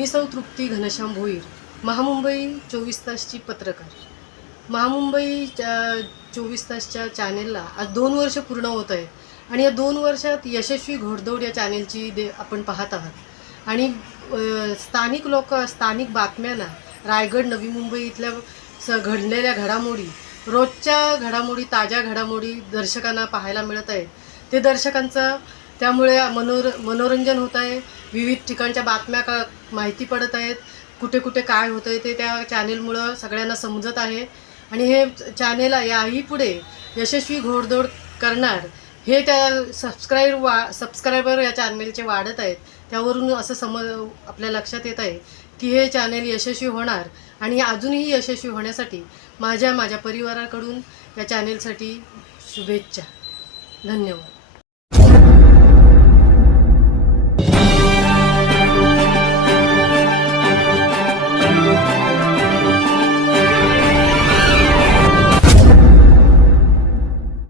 मी सौ तृप्ती घनश्याम भोईर, महामुंबई 24 तासची पत्रकार. महामुंबई 24 तासच्या चॅनेलला आज 2 वर्ष पूर्ण होत आहेत आणि या 2 वर्षात यशस्वी घोडदौड या चॅनेलची आपण पाहत आहात. आणि स्थानिक बातम्यांना रायगड, नवी मुंबई इथल्या घडलेल्या घडामोडी, रोजच्या घडामोडी, ताज्या घडामोडी दर्शकांना पाहायला मिळत आहेत. ते दर्शकांचं त्यामुळे मनोरंजन होत आहे. विविध ठिकाणच्या बातम्या माहिती पडत आहेत. कुठे कुठे काय होतं आहे ते त्या चॅनेलमुळं सगळ्यांना समजत आहे. आणि हे चॅनेल याही पुढे यशस्वी घोडदौड करणार हे त्या सबस्क्रायबर या चॅनेलचे वाढत आहेत. त्यावरून असं आपल्या लक्षात येत आहे की हे चॅनेल यशस्वी होणार आणि अजूनही यशस्वी होण्यासाठी माझ्या परिवाराकडून या चॅनेलसाठी शुभेच्छा. धन्यवाद.